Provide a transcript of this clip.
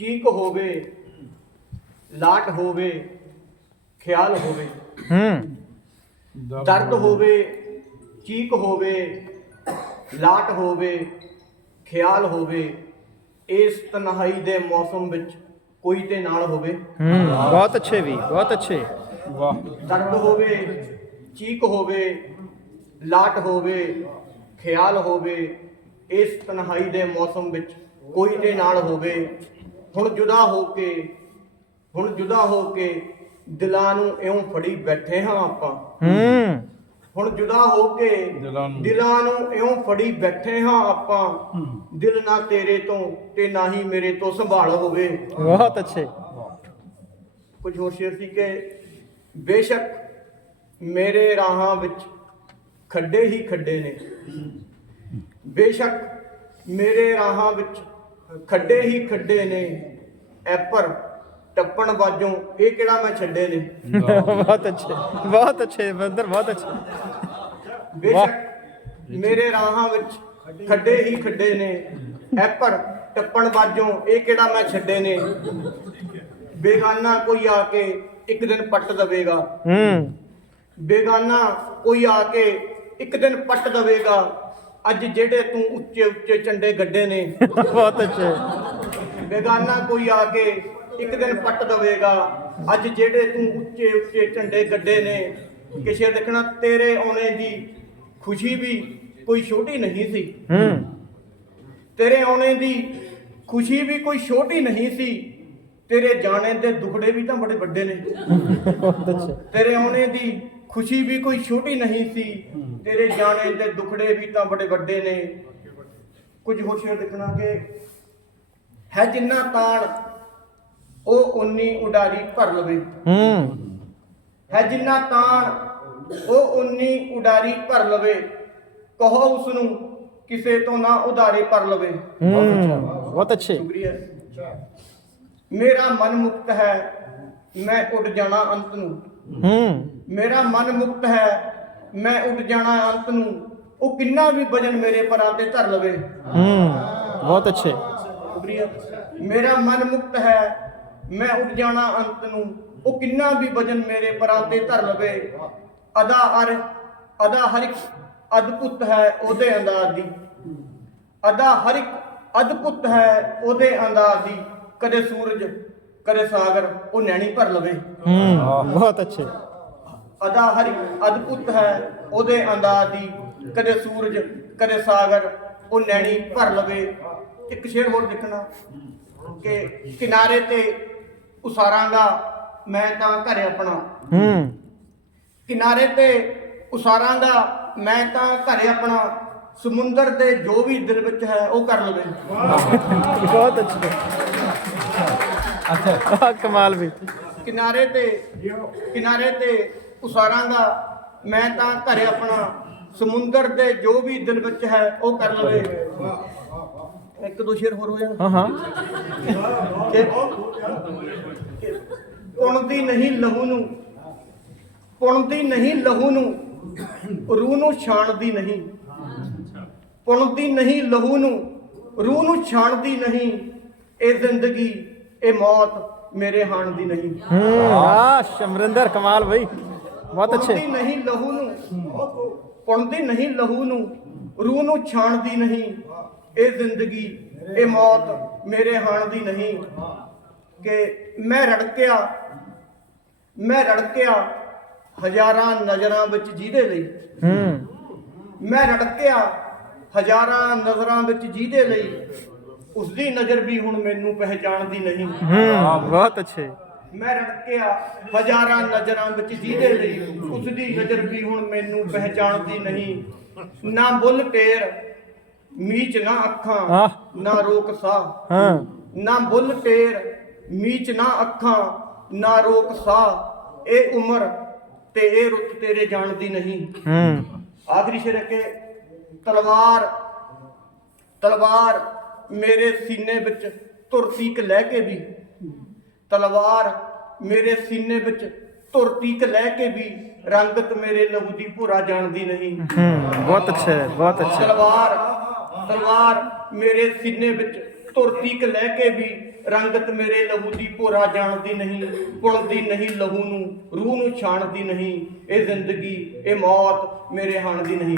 ਚੀਕ ਹੋਵੇ ਲਾਟ ਹੋਵੇ ਖਿਆਲ ਹੋਵੇ ਹੂੰ। ਦਰਦ ਹੋਵੇ ਚੀਕ ਹੋਵੇ ਲਾਟ ਹੋਵੇ ਖਿਆਲ ਹੋਵੇ ਇਸ ਤਨਹਾਈ ਦੇ ਮੌਸਮ ਵਿੱਚ ਕੋਈ ਤੇ ਨਾਲ ਹੋਵੇ। ਹੂੰ ਬਹੁਤ ਅੱਛੇ ਵੀ ਬਹੁਤ ਅੱਛੇ। ਵਾਹ। ਦਰਦ ਹੋਵੇ ਚੀਕ ਹੋਵੇ ਲਾਟ ਹੋਵੇ ਖਿਆਲ ਹੋਵੇ ਇਸ ਤਨਹਾਈ ਦੇ ਮੌਸਮ ਵਿੱਚ ਕੋਈ ਤੇ ਨਾਲ ਹੋਵੇ। ਹੁਣ ਜੁਦਾ ਹੋ ਕੇ ਹੁਣ ਜੁਦਾ ਹੋ ਕੇ ਦਿਲਾਂ ਨੂੰ ਇਉਂ ਫੜੀ ਬੈਠੇ ਹਾਂ ਆਪਾਂ। ਹੂੰ। ਹੁਣ ਜੁਦਾ ਹੋ ਕੇ ਦਿਲਾਂ ਨੂੰ- ਦਿਲਾਂ ਨੂੰ ਇਉਂ ਫੜੀ ਬੈਠੇ ਹਾਂ ਆਪਾਂ। ਦਿਲ ਨਾ ਤੇਰੇ ਤੋਂ ਤੇ ਨਾ ਹੀ ਮੇਰੇ ਤੋਂ ਸੰਭਾਲ ਹੋਵੇ। ਬਹੁਤ ਅੱਛੇ। ਕੁਝ ਹੋਰ ਸ਼ੇਰ ਸੀ ਕਿ ਬੇਸ਼ੱਕ ਮੇਰੇ ਰਾਹਾਂ ਵਿੱਚ ਖੱਡੇ ਹੀ ਖੱਡੇ ਨੇ। ਬੇਸ਼ੱਕ ਮੇਰੇ ਰਾਹਾਂ ਵਿੱਚ ਖੱਡੇ ਹੀ ਖੱਡੇ ਨੇ ਐਪਰ ਟੱਪਣ ਵਾਜੋਂ ਇਹ ਕਿਹੜਾ ਮੈਂ ਛੱਡੇ ਨੇ? ਬਹੁਤ ਅੱਛੇ ਬਹੁਤ ਅੱਛੇ ਬੰਦਰ ਬਹੁਤ ਅੱਛੇ। ਬੇਸ਼ੱਕ ਮੇਰੇ ਰਾਹਾਂ ਵਿੱਚ ਖੱਡੇ ਹੀ ਖੱਡੇ ਨੇ ਐਪਰ ਟੱਪਣ ਵਾਜੋਂ ਇਹ ਕਿਹੜਾ ਮੈਂ ਛੱਡੇ ਨੇ? ਬੇਗਾਨਾ ਕੋਈ ਆ ਕੇ ਇੱਕ ਦਿਨ ਪੱਟ ਦਵੇਗਾ। ਹੂੰ। ਬੇਗਾਨਾ ਕੋਈ ਆ ਕੇ ਇੱਕ ਦਿਨ ਪੱਟ ਦਵੇਗਾ। ਅੱਜ ਜਿਹੜੇ ਤੂੰ ਉੱਚੇ ਉੱਚੇ ਚੰਡੇ ਗੱਡੇ ਨੇ ਬਹੁਤ ਅੱਛੇ। ਬੇਗਾਨਾ ਕੋਈ ਆ ਕੇ ਇੱਕ ਦਿਨ ਪੱਟ ਦਵੇਗਾ। ਅੱਜ ਜਿਹੜੇ ਤੂੰ ਉੱਚੇ ਉੱਚੇ ਝੰਡੇ ਗੱਡੇ ਨੇ ਕਿਸੇ ਦੇਖਣਾ ਤੇਰੇ ਆਉਣੇ ਦੀ ਖੁਸ਼ੀ ਵੀ ਕੋਈ ਛੋਟੀ ਨਹੀਂ ਸੀ। ਹੂੰ। ਤੇਰੇ ਆਉਣੇ ਦੀ ਖੁਸ਼ੀ ਵੀ ਕੋਈ ਛੋਟੀ ਨਹੀਂ ਸੀ। ਤੇਰੇ ਜਾਣੇ ਦੇ ਦੁਖੜੇ ਵੀ ਤਾਂ ਬੜੇ ਵੱਡੇ ਨੇ। ਬਹੁਤ ਅੱਛੇ। ਤੇਰੇ ਆਉਣੇ ਦੀ ਖੁਸ਼ੀ ਵੀ ਕੋਈ ਛੋਟੀ ਨਹੀਂ ਸੀ। ਤੇਰੇ ਜਾਣੇ ਦੇ ਦੁਖੜੇ ਵੀ ਤਾਂ ਬੜੇ ਵੱਡੇ ਨੇ। ਕੁਝ ਹੋਰ ਸ਼ੇਰ ਦੇਖਣਾ ਕਿ ਹੈ ਜਿੰਨਾ ਤਾਣ ਉਹ ਉਨੀ ਉਡਾਰੀ ਭਰ ਲਵੇ। ਹੂੰ। ਹੈ ਜਿੰਨਾ ਤਾਣ ਉਹ ਉਨੀ ਉਡਾਰੀ ਭਰ ਲਵੇ। ਕਹੋ ਉਸ ਨੂੰ ਕਿਸੇ ਤੋਂ ਨਾ ਉਧਾਰੇ ਭਰ ਲਵੇ। ਬਹੁਤ ਅੱਛੇ। ਸ਼ੁਕਰੀਆ। ਮੇਰਾ ਮਨ ਮੁਕਤ ਹੈ ਮੈਂ ਉੱਡ ਜਾਣਾ ਅੰਤ ਨੂੰ। ਹੂੰ। ਮੇਰਾ ਮਨ ਮੁਕਤ ਹੈ ਮੈਂ ਉੱਡ ਜਾਣਾ ਅੰਤ ਨੂੰ। ਉਹ ਕਿੰਨਾ ਵੀ ਵਜਨ ਮੇਰੇ ਪਰਾਂ ਤੇ ਧਰ ਲਵੇ। ਹੂੰ ਬਹੁਤ ਅੱਛੇ। ਮੇਰਾ ਮਨ ਮੁਕਤ ਹੈ ਮੈਂ ਉੱਡ ਜਾਣਾ ਅੰਤ ਨੂੰ। ਉਹ ਕਿੰਨਾ ਵੀ ਵਜਨ ਮੇਰੇ ਪਰਾਂ ਤੇ ਧਰ ਲਵੇ। ਅਦਾ ਅਰ ਅਦਾ ਹਰ ਇੱਕ ਅਦਭੁਤ ਹੈ ਉਹਦੇ ਅੰਦਾਜ਼ ਦੀ। ਅਦਾ ਹਰ ਇੱਕ ਅਦਭੁਤ ਹੈ ਉਹਦੇ ਅੰਦਾਜ਼ ਦੀ। ਕਦੇ ਸੂਰਜ ਕਦੇ ਸਾਗਰ ਉਹ ਨੈਣੀ ਭਰ ਲਵੇ। ਹੂੰ ਬਹੁਤ ਅੱਛੇ। ਅਦਾ ਹਰ ਅਦਭੁਤ ਹੈ ਉਹਦੇ ਅੰਦਾਜ਼ ਦੀ ਕਦੇ ਸੂਰਜ ਕਦੇ ਸਾਗਰ ਉਹ ਨੈਣੀ ਭਰ ਲਵੇ। ਇੱਕ ਸ਼ੇਰ ਹੋਰ ਦੇਖਣਾ ਕਿ ਕਿਨਾਰੇ ਤੇ ਉਸਾਰਾਂਗਾ ਮੈਂ ਤਾਂ ਘਰੇ ਆਪਣਾ। ਹੂੰ। ਕਿਨਾਰੇ ਤੇ ਉਸਾਰਾਂਗਾ ਮੈਂ ਤਾਂ ਘਰੇ ਆਪਣਾ। ਸਮੁੰਦਰ ਦੇ ਜੋ ਵੀ ਦਿਲ ਵਿੱਚ ਹੈ ਉਹ ਕਰ ਲਵੇ। ਬਹੁਤ ਅੱਛੇ। ਅੱਛਾ। ਕਮਾਲ ਵੀ। ਕਿਨਾਰੇ ਤੇ ਕਿਨਾਰੇ ਤੇ ਉਸਾਰਾਂਗਾ ਮੈਂ ਤਾਂ ਘਰੇ ਆਪਣਾ ਸਮੁੰਦਰ ਦੇ ਜੋ ਵੀ ਦਿਲ ਵਿੱਚ ਹੈ ਉਹ ਕਰ ਲਵੇ। ਇੱਕ ਦੋ ਸ਼ੇਰ ਹੋਰ ਹੋ ਜਾਣ। ਹਾਂ ਹਾਂ। ਕਿ ਪੁਣਦੀ ਨਹੀਂ ਲਹੂ ਨੂੰ ਪੁਣਦੀ ਨਹੀਂ ਲਹੂ ਨੂੰ ਰੂਹ ਨੂੰ ਛਾਣਦੀ ਨਹੀਂ। ਪੁਣਦੀ ਨਹੀਂ ਲਹੂ ਨੂੰ ਰੂਹ ਨੂੰ ਛਾਣਦੀ ਨਹੀਂ। ਇਹ ਜ਼ਿੰਦਗੀ ਇਹ ਮੌਤ ਮੇਰੇ ਹਾਣ ਦੀ ਨਹੀਂ। ਹੂੰ। ਸ਼ਮਰਿੰਦਰ ਕਮਾਲ ਬਈ। ਬਹੁਤ ਅੱਛੇ। ਨਹੀਂ ਲਹੂ ਨੂੰ ਪੁਣਦੀ ਨਹੀਂ ਲਹੂ ਨੂੰ ਰੂਹ ਨੂੰ ਛਾਣਦੀ ਨਹੀਂ ਇਹ ਜ਼ਿੰਦਗੀ ਇਹ ਮੌਤ ਮੇਰੇ ਹਾਣ ਦੀ ਨਹੀਂ। ਕਿ ਮੈਂ ਰੜਕਿਆ ਮੈਂ ਰੜਕਿਆ ਹਜ਼ਾਰਾਂ ਨਜ਼ਰਾਂ ਵਿੱਚ ਜਿਹਦੇ ਲਈ। ਹੂੰ। ਮੈਂ ਰੜਕਿਆ ਹਜ਼ਾਰਾਂ ਨਜ਼ਰਾਂ ਵਿੱਚ ਜਿਹਦੇ ਲਈ ਉਸ ਦੀ ਨਜ਼ਰ ਵੀ ਹੁਣ ਮੈਨੂੰ ਪਹਿਚਾਣਦੀ ਨਹੀਂ। ਹੂੰ ਬਹੁਤ ਅੱਛੇ। ਮੈਂ ਰੜਕਿਆ ਹਜ਼ਾਰਾਂ ਨਜ਼ਰਾਂ ਵਿੱਚ ਜਿਹਦੇ ਲਈ ਉਸ ਦੀ ਨਜ਼ਰ ਵੀ ਹੁਣ ਮੈਨੂੰ ਪਹਿਚਾਣਦੀ ਨਹੀਂ। ਨਾ ਬੁੱਲ ਟੇਰ ਮੀਚ ਨਾ ਅੱਖਾਂ। ਨਾ ਰੋਕ ਸਾਹ। ਹਾਂ। ਨਾ ਬੁੱਲ ਟੇਰ ਮੀਚ ਨਾ ਅੱਖਾਂ ਨਾ ਰੋਕ ਸਾਹ। ਇਹ ਉਮਰ ਤੇ ਇਹ ਰੁੱਤ ਤੇਰੇ ਜਾਣਦੀ ਨਹੀਂ। ਹੂੰ। ਆਖਰੀ ਸ਼ੇਰ ਕਿ ਤਲਵਾਰ ਤਲਵਾਰ ਮੇਰੇ ਸੀਨੇ ਵਿੱਚ ਤੁਰਤੀਕ ਲੈ ਕੇ ਵੀ ਤਲਵਾਰ ਮੇਰੇ ਸੀਨੇ ਵਿੱਚ ਤੁਰਤੀਕ ਲੈ ਕੇ ਵੀ ਰੰਗਤ ਮੇਰੇ ਲਹੂ ਦੀ ਭੁਰਾ ਜਾਣਦੀ ਨਹੀਂ। ਹੂੰ ਬਹੁਤ ਅੱਛੇ ਬਹੁਤ ਅੱਛੇ ਤਲਵਾਰ ਤਲਵਾਰ ਮੇਰੇ ਸੀਨੇ ਵਿੱਚ ਤੁਰਤੀਕ ਲੈ ਕੇ ਵੀ ਰੰਗਤ ਮੇਰੇ ਲਹੂ ਦੀ ਭੋਰਾ ਜਾਣਦੀ ਨਹੀਂ ਪੁਲਦੀ ਨਹੀਂ ਲਹੂ ਨੂੰ ਰੂਹ ਨੂੰ ਛਾਣਦੀ ਨਹੀਂ ਇਹ ਜ਼ਿੰਦਗੀ ਇਹ ਮੌਤ ਮੇਰੇ ਹਾਣ ਦੀ ਨਹੀਂ।